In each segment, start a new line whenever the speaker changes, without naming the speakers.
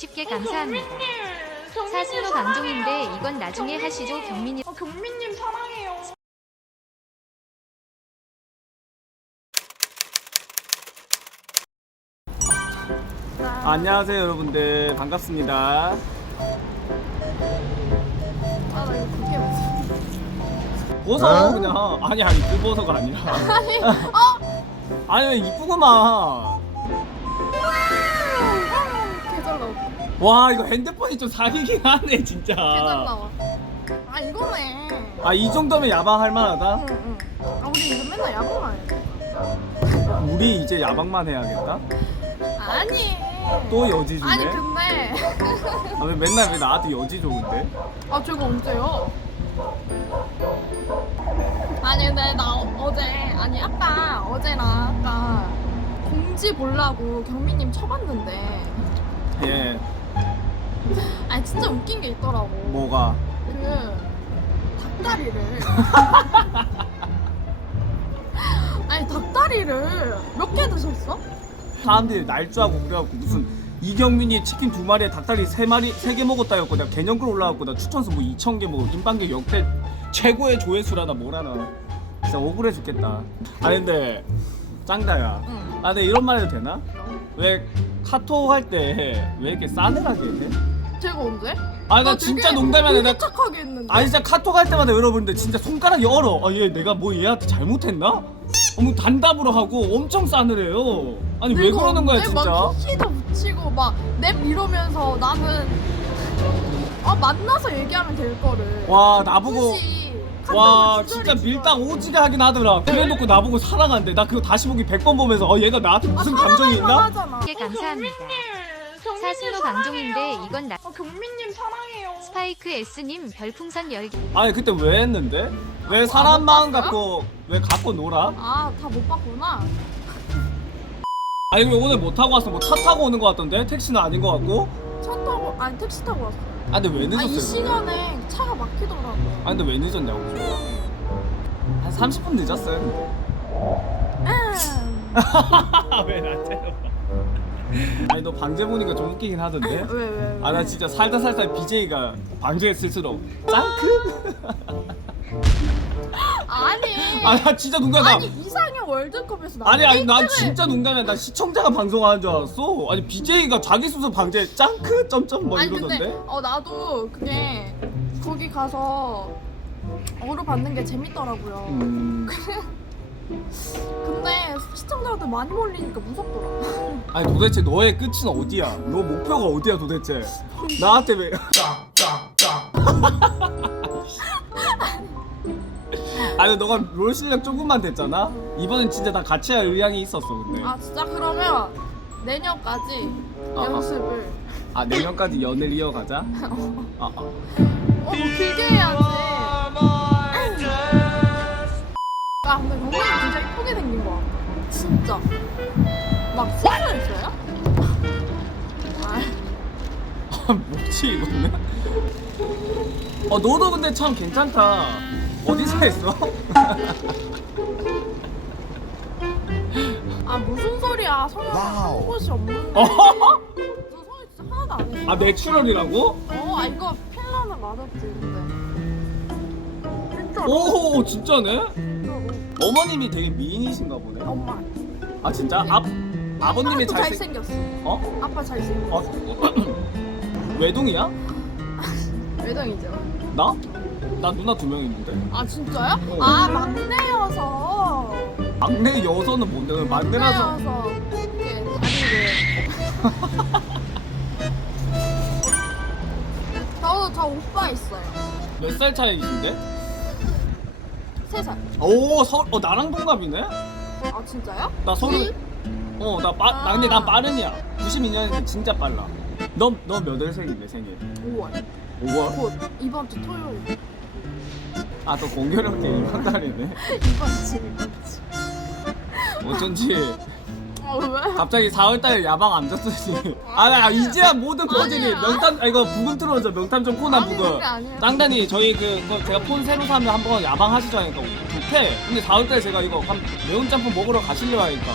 50개 감사합니다.
경민님
사슴로. 방종인데 이건 나중에 하시죠 경민이.
어, 경민님 사랑해요.
안녕하세요 여러분들 반갑습니다
아 나 이거 그게 뭐지?
벗어 그냥 아니 아니 그 벗어가 아니라
아니 어
아니 이쁘구만
와.
와 이거 핸드폰이 좀 사기긴 하네 진짜
나와. 아 이거네.
아 이 정도면 야방 할 만하다
응응. 아 우리 이거 맨날 야구만 해.
우리 이제 야방만 해야겠다
아니.
또 여지 주네
아니 근데
아, 왜 맨날 왜 나한테 여지 줘 근데
아 제가 언제요? 아니 근데 나 어- 어제 아니 아까 어제나 아까 공지 보려고 경민님 쳐봤는데
예
아니 진짜 웃긴 게 있더라고
뭐가
그 닭다리를 아니 닭다리를 몇 개 드셨어?
사람들이 날조하고 그래갖고 무슨 이경민이 치킨 두 마리에 닭다리 세 마리 세 개 먹었다 했고 내가 개념글 올라왔고 나 추천수 뭐 2천 개뭐 인방계 역대 최고의 조회수라나 뭐라나 진짜 억울해 죽겠다 아니 근데 짱다야
응.
아 근데 이런 말 해도 되나? 왜 카톡 할 때 왜 이렇게 싸늘하게 해?
제가 언제?
아니
나나
진짜 농담이 아니라 나
착하게 했는데
아니 진짜 카톡 할 때마다 여러분들 진짜 손가락이 얼어 아 얘 내가 뭐 얘한테 잘못했나? 어머 단답으로 하고 엄청 싸늘해요 아니 왜 그러는 거야 진짜
막 키도 붙이고 막냅 이러면서 나는 아 만나서 얘기하면 될 거를
와 나보고
굳이
와
카톡을
진짜
주저리
밀당
주저리.
오지게 하긴 하더라 그래놓고 나보고 사랑한대 나 그거 다시 보기 100번 보면서 어 얘가 나한테 무슨
아,
감정이
사랑할
있나?
만하잖아.
50개 감사합니다. 사슴로 방종인데 이건 나.
어, 경민님 사랑해요
스파이크 S님 별풍선 10개.
아니 그때 왜 했는데? 왜 사람 마음
봤어요?
갖고 왜 갖고 놀아?
아 다 못 봤구나
아니 왜 오늘 못 타고 왔어? 뭐 차 타고 오는 거 같던데? 택시는 아닌 거 같고?
차 타고 아니 택시 타고 왔어
아 근데 왜 늦었어요?
아 이 시간에 차가 막히더라고
아 근데 왜 늦었냐고 한 30분 늦었어요
음.
왜 나한테 아니 너 방제 보니까 좀 웃기긴 하던데?
왜 왜 왜?
아 나 진짜 살다 살다 BJ가 방제에 쓸수록 짱크?
아니
아 나 진짜 농담 나
아니 이상형 월드컵에서 나
아니 아니 난
1등을
진짜 농담이야 나 시청자가 방송하는 줄 알았어 아니 BJ가 자기 순서 방제 짱크 점점 뭐
아니
이러던데
근데 어 나도 그게 거기 가서 어루 받는 게 재밌더라고요.
음
근데 시청자한테 많이 몰리니까 무섭더라.
아니 도대체 너의 끝은 어디야 너 목표가 어디야 도대체 나한테 왜 아니 너가 롤 실력 조금만 됐잖아 이번엔 진짜 나 같이 할 의향이 있었어 근데
아 진짜 그러면 내년까지
어, 어.
연습을
아 내년까지 연애를 이어가자 아, 아.
어 뭐 길게 해야지. 아 근데 경민이 진짜 이쁘게 생긴 거 같아. 진짜. 막 수술했어요? 아
뭐지 이거는? 어 너도 근데 참 괜찮다. 어디서 했어?
아 무슨 소리야 성형을 한 곳이 없는데
어?
저 성형 진짜 하나도 안 했어
아 내추럴이라고?
어, 아 이거 필러는 맞았지 근데 진짜로
오 진짜네? 어머님이 되게 미인이신가 보네.
엄마
아 진짜? 아 아버님이
아빠도
잘생
잘생겼어
어?
아빠 잘생겼어
어? 외동이야?
외동이죠
나? 나 누나 두 명 있는데.
아 진짜요?
어.
아 막내여서
막내 여서는 뭔데? 왜 막내라서?
막내여서 이렇게 다리를 저도 저 오빠 있어요
몇 살 차이신데?
세살
오, 서, 어 나랑 동갑이네?
아 진짜요?
나 서른.
일?
어, 나 빠, 나 근데 난 빠른이야. 92년인데 진짜 빨라. 너, 너 몇 월생인데 생일?
5월
5월?
곧 이번 주 토요일
아, 또 공교롭게 이번 달이네.
이번 주 이번 주
어쩐지
아 왜?
갑자기 4월달에 야방 안 졌으니. 아, 나 이제야 모든
아니야.
명탐, 아, 이거 부금 틀어줘. 명탐 좀 코나
아니,
부금.
아니에요.
땅단이 저희 그, 그 제가 폰 새로 사면 한번 야방 하시죠 하니까 좋대. 근데 4월달에 제가 이거 한 매운 짬뽕 먹으러 가시려 하니까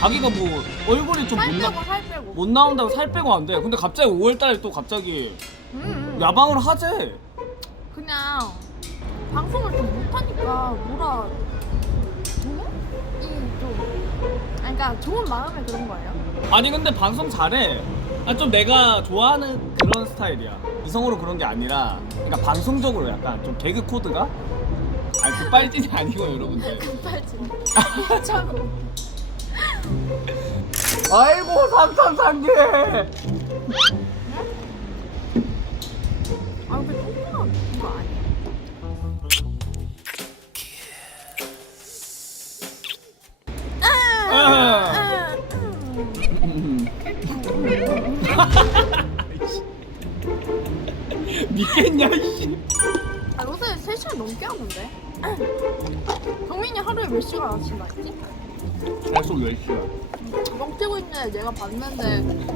자기가 뭐 얼굴이 좀살못 나,
빼고 살 빼고.
못 나온다고 살 빼고 안 돼. 근데 갑자기 5월달에 또 갑자기
음, 음.
야방을 하재.
그냥 방송을 좀 못하니까 뭐라 이좀 그러니까 좋은 마음에 그런 거예요.
아니 근데 방송 잘해. 아, 좀 내가 좋아하는 그런 스타일이야. 이성으로 그런 게 아니라, 그러니까 방송적으로 약간 좀 개그 코드가. 아니 그 빨진이 아니고 여러분들.
급발진. 차고.
아이고 삼삼삼개. 믿겠냐 이씨.
아 요새 3시간 넘게 하는데? 경민이 하루에 몇 시간 하신다 했지?
계속 10시간.
멍 뛰고 있는 애 내가 봤는데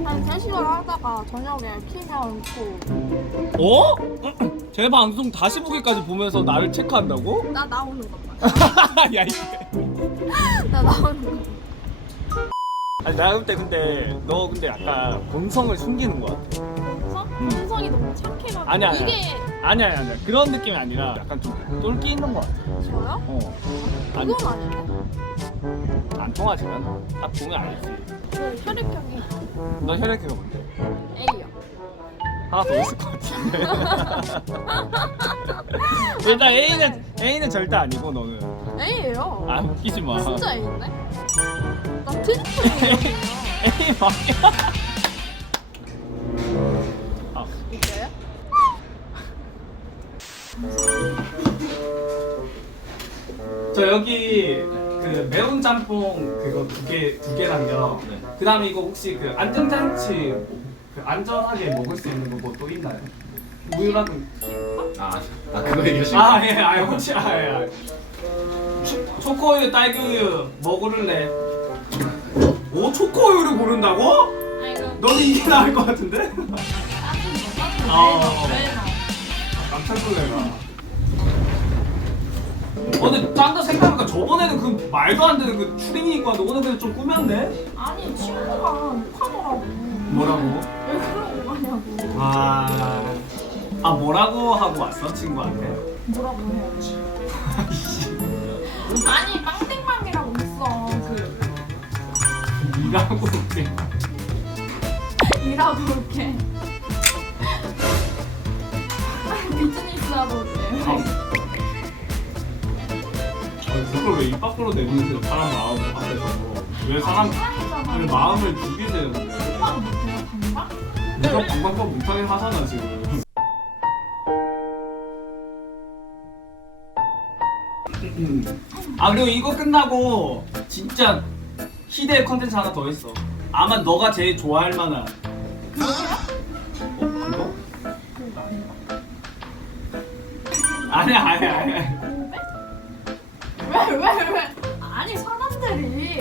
한 3시간 하다가 저녁에 키면 또
어? 제 방송 다시 보기까지 보면서 나를 체크한다고?
나 나오는 것만
야 이씨.
나 나오는 거
아니 나 그때 근데 너 근데 약간 본성을 숨기는 거 같아. 음.
본성이 너무 착해가지고
아니야, 아니야.
이게
아니야 아니야 그런 느낌이 아니라 약간 좀 똘끼 있는 거 같아.
저요?
어. 아니
그건 아닌데
안 통하지만 딱 보면 알지.
그 혈액형이
너 혈액형이 뭔데?
A요
하나 더 있을 것 같은데. 일단 A는 A는 절대 아니고 너는.
A예요
아 웃기지 마.
진짜 A인데?
A 맞게. 아
이거요?
저 여기 그 매운 짬뽕 그거 두 개 두 개랑요. 그다음에 이거 혹시 그 안전장치 그 안전하게 먹을 수 있는 거 뭐 또 있나요? 우유라든
아, 아 그거 얘기하시는
아 예, 아 혹시 아 예. 초- 초코우유, 딸기우유 뭐 고를래? 오 초코우유를 고른다고? 너는 이게 나을 것 같은데? 아. 깜짝 놀래라. 어 근데 짠다 생각해보니까 저번에는 그 말도 안 되는 그 추리닝 입고 왔는데 오늘 그냥 좀 꾸몄네?
아니 친구가 욕하더라고
뭐라고?
왜 그런 거 하냐고
아... 아 뭐라고 하고 왔어 친구한테?
뭐라고 해야지 아니 그
니라고 이렇게.
일하고 이렇게. 비즈니스 하고
아,
이렇게.
아니, 그걸 왜 입 밖으로 내보내세요? 사람 마음 앞에서. 왜 사람 왜 마음을 죽이세요 근데.
오빠가 못해요 당장?
네가 방방법 못하게 하잖아 지금. 음. 아 그리고 이거 끝나고 진짜 희대의 컨텐츠 하나 더 있어 아마 너가 제일 좋아할 만한 어? 그거? 아니야 아니야 아니야
왜 왜 왜? 아니 사람들이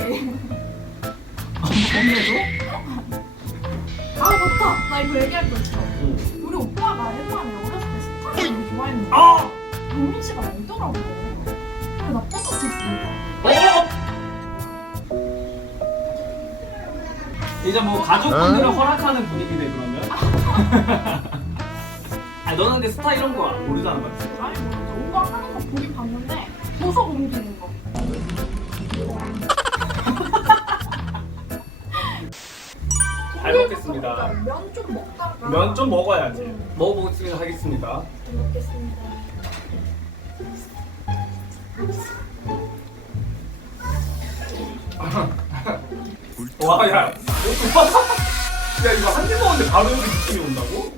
컴퓨터?
아 맞다 나 이거 얘기할 거 있어 우리 오빠가 옛날에 어렸을 때 스타를 좋아했는데
아!
경민 씨가 알더라고 그래서 나 어?
이제 뭐 가족분들을 허락하는 분위기네 그러면. 아 너는 근데 스타 이런 거 모르잖아 맞지?
아니 모르죠 오빠 하는 거 보긴 봤는데 보석 옮기는 거.
잘 먹겠습니다.
면 좀 먹다가
면 좀 먹어야지. 먹어보겠습니다. 하겠습니다.
먹겠습니다.
와 야 야 이거 한 입 먹었는데 바로 여기 느낌이 온다고?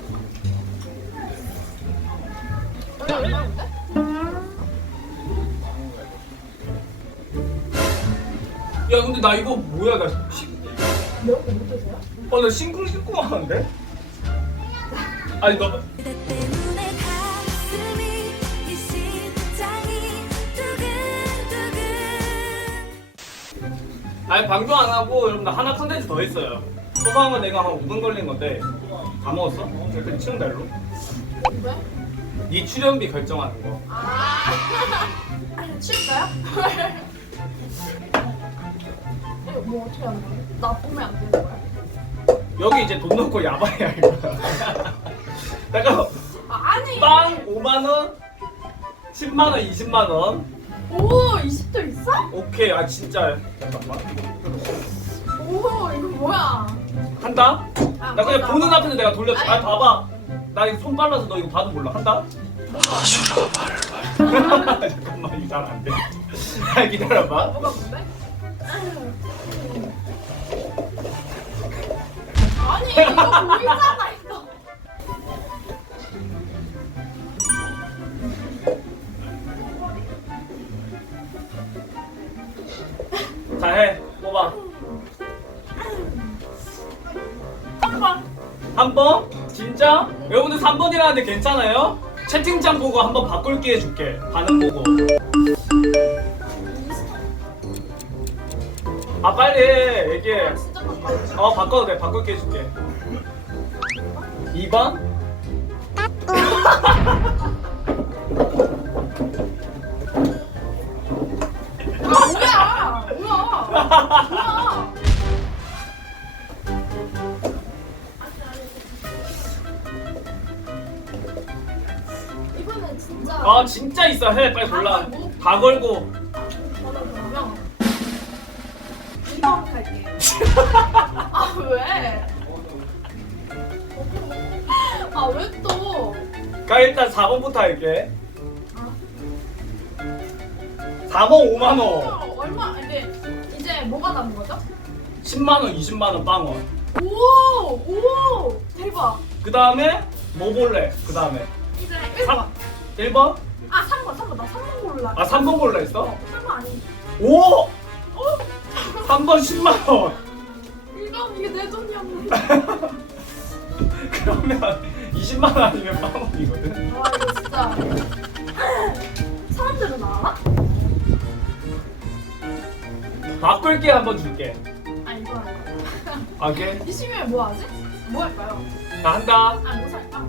야 근데 나 이거 뭐야 나 시,
매운 거 못드세요?
어, 나 싱글싱글 하는데? 아니 너 아니 방송 안 하고 여러분들 하나 컨텐츠 더 있어요 소방은 내가 한 5분 걸린 건데 다 먹었어? 이렇게 치는 달로
왜?
네 출연비 결정하는 거
아 치울까요? 이거 뭐 어떻게 하는 거야? 나 보면 안 되는 거야?
여기 이제 돈 넣고 야바야 이거 잠깐
아, 아니.
빵 5만 원 10만 원 20만 원
오 20도 있어?
오케이 아 진짜 잠깐만
오 이거 뭐야?
한다?
아,
나 그냥
맞아.
보는 앞에서 내가 돌렸어 아. 봐봐 나 이거 손 빨라서 너 이거 봐도 몰라 한다? 잠깐만 이거 잘 안돼 아 기다려봐
뭐가 뭔데? 아니 이거 보이잖아 한번
한 번? 진짜? 여러분들 3번이라는데 괜찮아요? 채팅창 보고 한번 바꿀 기회 줄게 반응 보고 아 빨리 해 얘기해. 어 바꿔도 돼 바꿀 기회 줄게 2번?
아 뭐야? 뭐야? 뭐야?
아 진짜 있어 해 빨리 골라 다 걸고
저는 그러면 이번 갈게. 아 왜? 아 왜 또?
가 일단 4번부터 할게
아.
4번 5만원
어, 얼마? 근데 이제 뭐가 남은 거죠?
10만원 20만원 빵원
오, 오, 대박.
그 다음에 뭐 볼래? 그 다음에
이제 1번.
1번?
아 3번, 3번. 나 3번 골라.
아 3번 볼래 했어?
어, 3번 아니.
오! 3번 10만원
이건 이게 내 돈이었는데.
그러면 20만원 아니면 빵원이거든
와 이거 진짜. 사람들은 알아?
바꿀 기회 한번 줄게
아 이거 할 거야.
아, 오케이
이 시간에 뭐 하지? 뭐 할까요?
나 한다
아, 뭐 살까?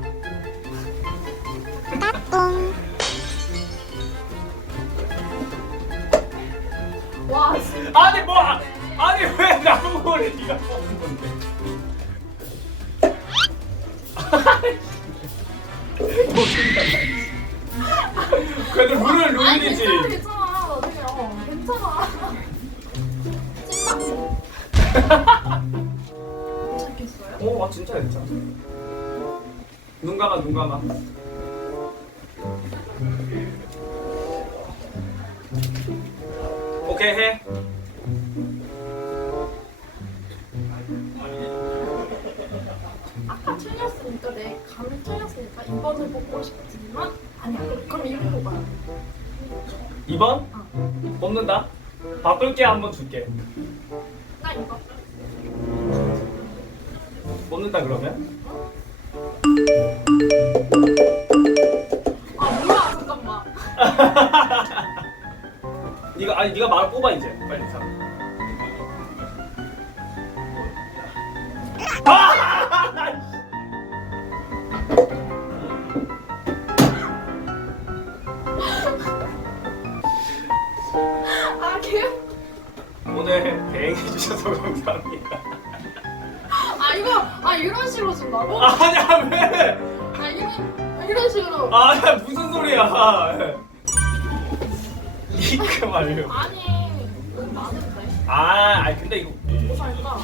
와, 진짜.
아니 뭐 아- 아니 왜 나무 볼에 네가 뽑는 건데 그래도 룰은
아니,
룰이지
괜찮아, 괜찮아. 어떡해. 어, 괜찮아. 괜찮겠어요?
오, 아 진짜 괜찮아. 눈 감아, 눈 감아.
내 감이 틀렸으니까 2번을 뽑고 싶지만 아니야. 그럼 1번 뽑아야 돼.
2번 뽑는다. 바꿀게 한번 줄게.
나 2번.
뽑는다 그러면.
아, 뭐야, 잠깐만.
네가 아니 네가 말 뽑아 이제 빨리 사. 해 주셔서 감사합니다.
아, 이거, 아, 이런 식으로 준다고?
아니야 왜?
아, 이런, 아, 이런 식으로.
아야 무슨 소리야? 이크 말요.
아니, 너무 많은데.
아, 아니 근데 이거
뭐 살까?